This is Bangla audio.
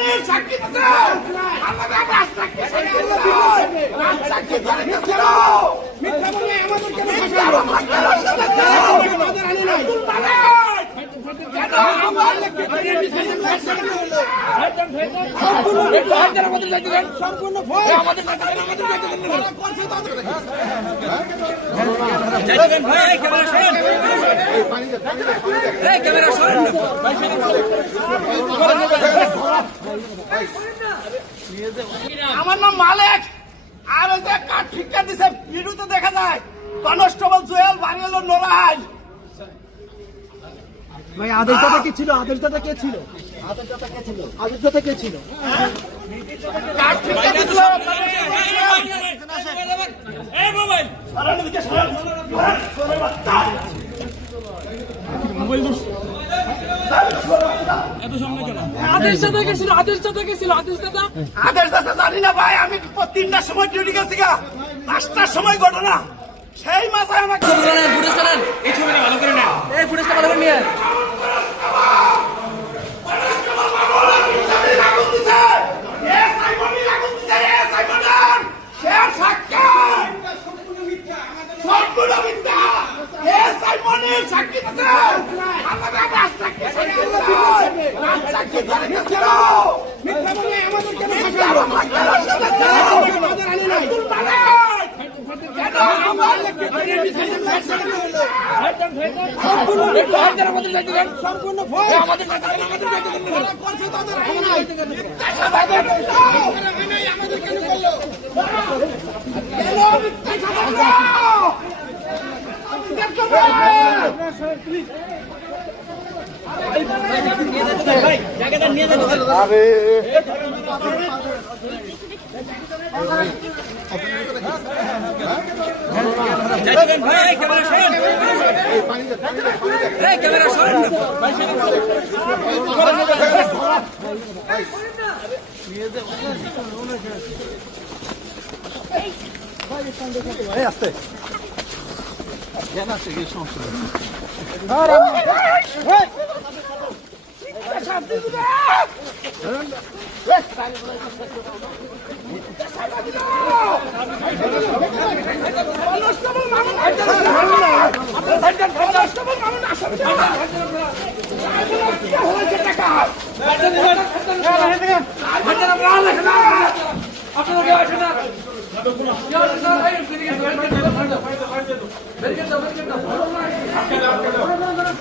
মনির সাক্ষী দিতে আমাদের রাষ্ট্রকে সাক্ষী করে দিতে মিথ্যা বলে আমাদের কেন আমাদের আনি নাই কেন আমার সম্পূর্ণ আমাদের ভাই ক্যামেরা সরান এই ক্যামেরা সরান আমার নাম মালিক আর ওই যে কাঠ ঠিকা দিছে ভিডিওতে দেখা যায় কনস্টেবল জুয়েল বাড়িল নোরাই ভাই আদেশদাতা কে ছিল? আদেশদাতা কে ছিল? আদেশদাতা কে ছিল? কাঠ ঠিকা দিছিল এই মোবাইল সরান দিকে সরান মোবাইল দোষ এত সামনে কেন? আদেশদাতা কে ছিল? আদেশদাতা কে ছিল? আদেশদাতা জানি না ভাই, আমি 3টার সময় ডিউটি গেছি গা, 5টার সময় ঘটনা সেই মাথায় আমাকে ফুটেজ চালান, এই ছবিটা ভালো করে নেন, এই ফুটেজটা ভালো করে নিয়ে সাক্ষী দিতে আমাদের রাষ্ট্রকে সাক্ষী করে দিতে মিথ্যা বলে আমাদের কেন আমাদের আনি নাই কেন আমার সম্পূর্ণ আমাদের আনি নাই আমাদের কেন করলো ভাই ক্যামেরা সরান এই ক্যামেরা সরান এই আস্তে আপনারা